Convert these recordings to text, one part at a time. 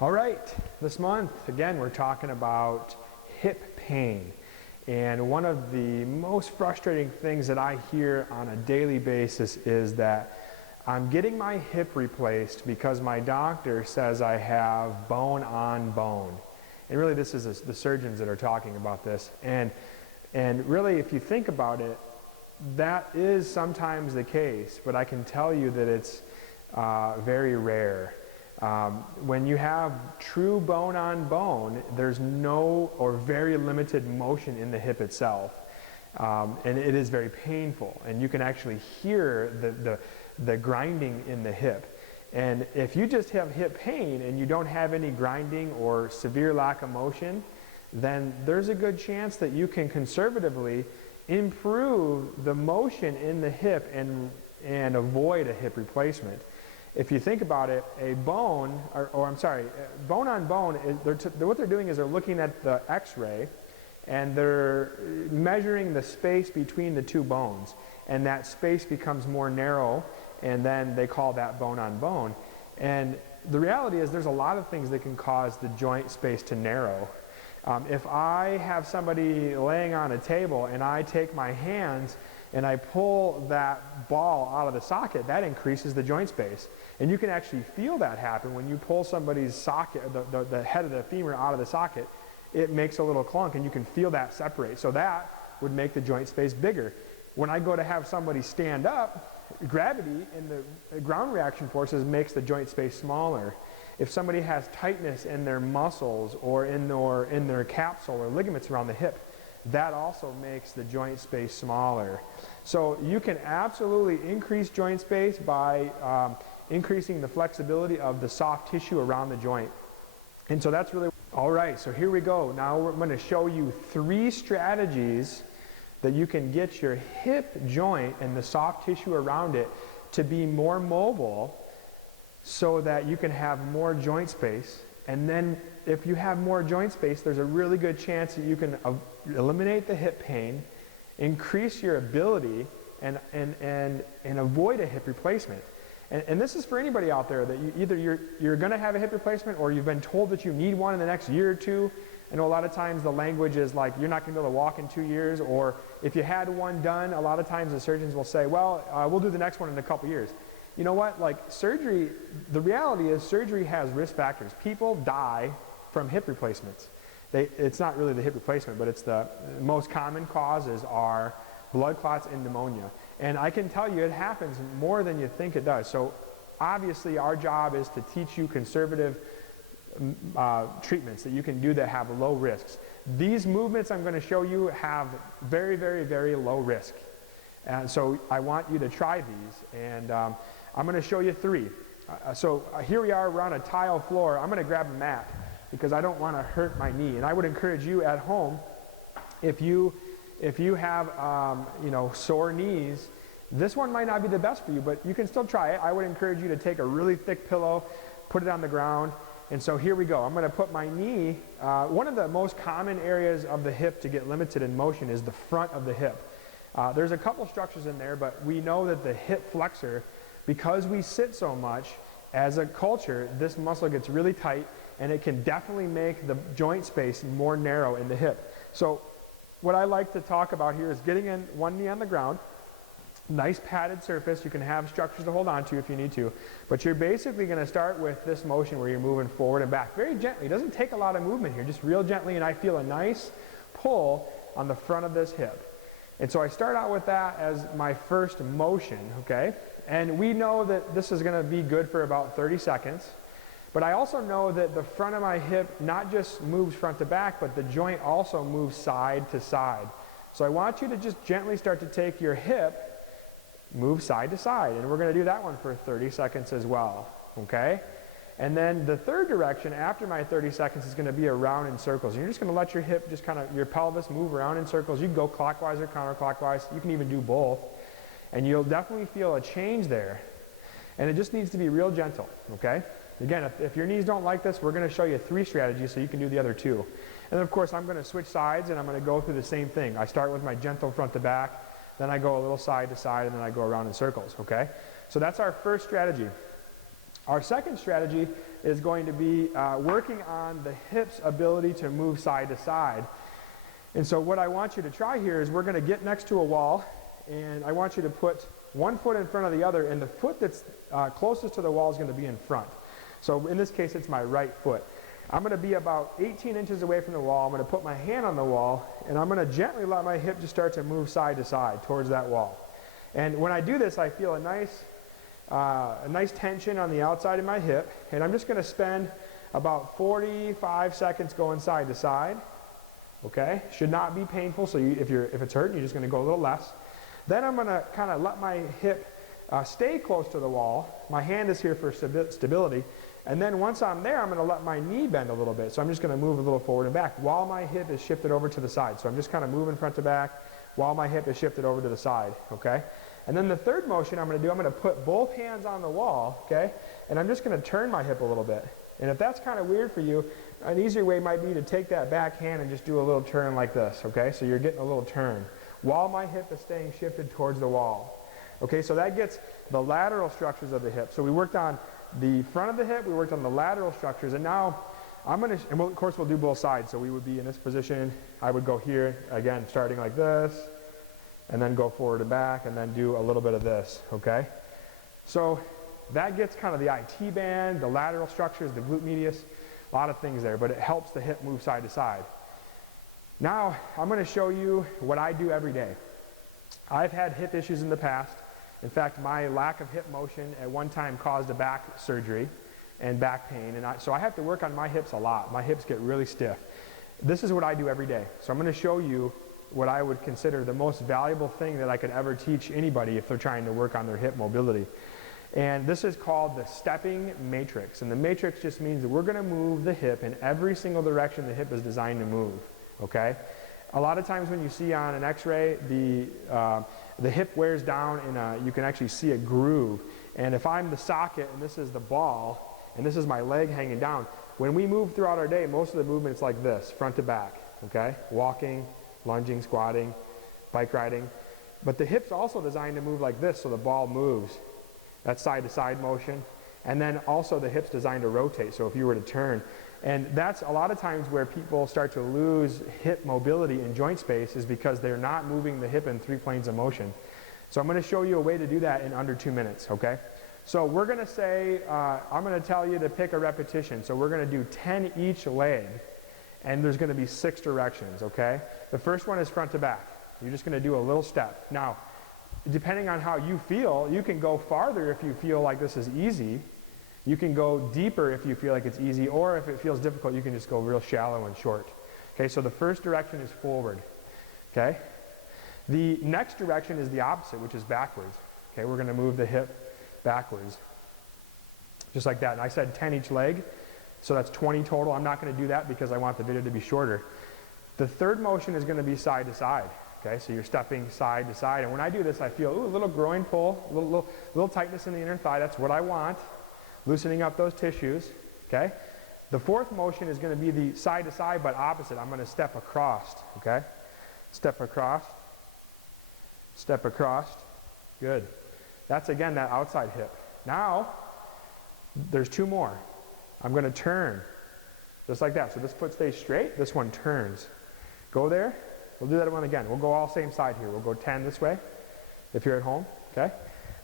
All right, this month, again, we're talking about hip pain. And one of the most frustrating things that I hear on a daily basis is that I'm getting my hip replaced because my doctor says I have bone on bone. And really this is the surgeons that are talking about this. And really, if you think about it, that is sometimes the case, but I can tell you that it's very rare. When you have true bone on bone, there's no or very limited motion in the hip itself. And it is very painful, and you can actually hear the grinding in the hip. And if you just have hip pain and you don't have any grinding or severe lack of motion, then there's a good chance that you can conservatively improve the motion in the hip and avoid a hip replacement. If you think about it, a bone, bone on bone, what they're doing is they're looking at the x-ray and they're measuring the space between the two bones, and that space becomes more narrow, and then they call that bone on bone. And the reality is there's a lot of things that can cause the joint space to narrow. If I have somebody laying on a table and I take my hands and I pull that ball out of the socket, that increases the joint space. And you can actually feel that happen when you pull somebody's socket, the head of the femur out of the socket. It makes a little clunk and you can feel that separate. So that would make the joint space bigger. When I go to have somebody stand up, gravity and the ground reaction forces makes the joint space smaller. If somebody has tightness in their muscles or in their capsule or ligaments around the hip, that also makes the joint space smaller. So you can absolutely increase joint space by increasing the flexibility of the soft tissue around the joint. And so that's really, all right, so here we go. Now I'm going to show you 3 strategies that you can get your hip joint and the soft tissue around it to be more mobile so that you can have more joint space. And then if you have more joint space, there's a really good chance that you can eliminate the hip pain, increase your ability, and avoid a hip replacement. And this is for anybody out there that either you're going to have a hip replacement or you've been told that you need one in the next year or 2. I know a lot of times the language is like you're not going to be able to walk in 2 years, or if you had one done, a lot of times the surgeons will say, well, we'll do the next one in a couple years. You know what, like surgery, the reality is surgery has risk factors. People die from hip replacements. It's not really the hip replacement, but it's the most common causes are blood clots and pneumonia. And I can tell you it happens more than you think it does. So obviously our job is to teach you conservative treatments that you can do that have low risks. These movements I'm going to show you have very, very, very low risk. And so I want you to try these, and I'm going to show you 3. So here we are, we're on a tile floor. I'm going to grab a mat because I don't want to hurt my knee. And I would encourage you at home, if you have sore knees, this one might not be the best for you, but you can still try it. I would encourage you to take a really thick pillow, put it on the ground. And so here we go. I'm going to put my knee, one of the most common areas of the hip to get limited in motion is the front of the hip. There's a couple structures in there, but we know that the hip flexor, because we sit so much, as a culture, this muscle gets really tight, and it can definitely make the joint space more narrow in the hip. So what I like to talk about here is getting in one knee on the ground, nice padded surface. You can have structures to hold on to if you need to, but you're basically going to start with this motion where you're moving forward and back very gently. It doesn't take a lot of movement here, just real gently, and I feel a nice pull on the front of this hip. And so I start out with that as my first motion, okay? And we know that this is going to be good for about 30 seconds. But I also know that the front of my hip not just moves front to back, but the joint also moves side to side. So I want you to just gently start to take your hip, move side to side. And we're going to do that one for 30 seconds as well, okay? And then the third direction after my 30 seconds is going to be around in circles. And you're just going to let your hip just kind of, your pelvis move around in circles. You can go clockwise or counterclockwise. You can even do both. And you'll definitely feel a change there. And it just needs to be real gentle, okay? Again, if your knees don't like this, we're going to show you 3 strategies so you can do the other 2. And then of course I'm going to switch sides and I'm going to go through the same thing. I start with my gentle front to back, then I go a little side to side, and then I go around in circles, okay? So that's our first strategy. Our second strategy is going to be working on the hip's ability to move side to side. And so what I want you to try here is we're going to get next to a wall, and I want you to put one foot in front of the other, and the foot that's closest to the wall is going to be in front. So in this case, it's my right foot. I'm going to be about 18 inches away from the wall. I'm going to put my hand on the wall, and I'm going to gently let my hip just start to move side to side towards that wall. And when I do this, I feel a nice tension on the outside of my hip, and I'm just going to spend about 45 seconds going side to side. Okay? Should not be painful, so if it's hurting, you're just going to go a little less. Then I'm going to kind of let my hip stay close to the wall. My hand is here for stability. And then once I'm there, I'm going to let my knee bend a little bit. So I'm just going to move a little forward and back while my hip is shifted over to the side. So I'm just kind of moving front to back while my hip is shifted over to the side. Okay? And then the third motion I'm going to put both hands on the wall. Okay? And I'm just going to turn my hip a little bit. And if that's kind of weird for you, an easier way might be to take that back hand and just do a little turn like this. Okay? So you're getting a little turn while my hip is staying shifted towards the wall. Okay? So that gets the lateral structures of the hip. So we worked on the front of the hip, we worked on the lateral structures, and now of course we'll do both sides. So we would be in this position, I would go here, again, starting like this, and then go forward and back, and then do a little bit of this, okay? So that gets kind of the IT band, the lateral structures, the glute medius, a lot of things there, but it helps the hip move side to side. Now, I'm going to show you what I do every day. I've had hip issues in the past. In fact, my lack of hip motion at one time caused a back surgery and back pain, and so I have to work on my hips a lot. My hips get really stiff. This is what I do every day. So I'm going to show you what I would consider the most valuable thing that I could ever teach anybody if they're trying to work on their hip mobility. And this is called the stepping matrix. And the matrix just means that we're going to move the hip in every single direction the hip is designed to move. Okay? A lot of times when you see on an x-ray, the hip wears down and you can actually see a groove. And if I'm the socket and this is the ball and this is my leg hanging down, when we move throughout our day, most of the movement is like this, front to back. Okay? Walking, lunging, squatting, bike riding. But the hip's also designed to move like this so the ball moves. That's side to side motion. And then also the hip's designed to rotate, so if you were to turn. And that's a lot of times where people start to lose hip mobility in joint space is because they're not moving the hip in 3 planes of motion. So I'm going to show you a way to do that in under 2 minutes, okay? So we're going to say, I'm going to tell you to pick a repetition. So we're going to do 10 each leg, and there's going to be 6 directions, okay? The first one is front to back. You're just going to do a little step. Now, depending on how you feel, you can go farther if you feel like this is easy. You can go deeper if you feel like it's easy, or if it feels difficult, you can just go real shallow and short. Okay, so the first direction is forward. Okay? The next direction is the opposite, which is backwards. Okay, we're going to move the hip backwards. Just like that. And I said 10 each leg, so that's 20 total. I'm not going to do that because I want the video to be shorter. The third motion is going to be side to side. Okay, so you're stepping side to side. And when I do this, I feel a little groin pull, a little tightness in the inner thigh. That's what I want. Loosening up those tissues, okay? The fourth motion is going to be the side to side, but opposite. I'm going to step across, okay? Step across, good. That's again that outside hip. Now, there's 2 more. I'm going to turn, just like that. So this foot stays straight, this one turns. Go there, we'll do that one again. We'll go all same side here. We'll go 10 this way, if you're at home, okay?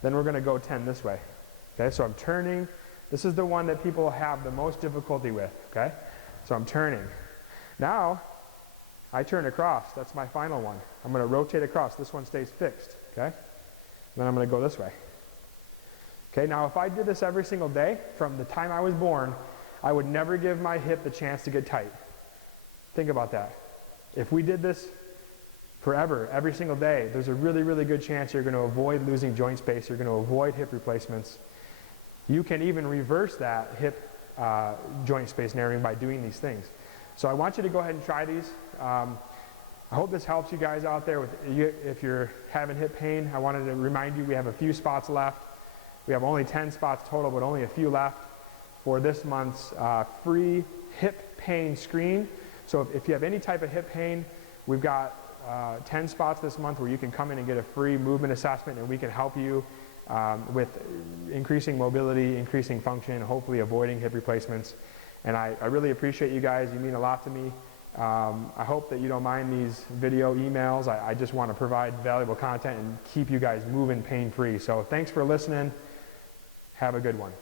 Then we're going to go 10 this way, okay? So I'm turning. This is the one that people have the most difficulty with, okay? So I'm turning. Now, I turn across. That's my final one. I'm going to rotate across. This one stays fixed, okay? Then I'm going to go this way. Okay, now if I did this every single day, from the time I was born, I would never give my hip the chance to get tight. Think about that. If we did this forever, every single day, there's a really, really good chance you're going to avoid losing joint space. You're going to avoid hip replacements. You can even reverse that hip joint space narrowing by doing these things. So I want you to go ahead and try these. I hope this helps you guys out there. If you're having hip pain, I wanted to remind you we have a few spots left. We have only 10 spots total, but only a few left for this month's free hip pain screen. So if you have any type of hip pain, we've got 10 spots this month where you can come in and get a free movement assessment, and we can help you with increasing mobility, increasing function, hopefully avoiding hip replacements. And I really appreciate you guys. You mean a lot to me. I hope that you don't mind these video emails. I just want to provide valuable content and keep you guys moving pain-free. So thanks for listening. Have a good one.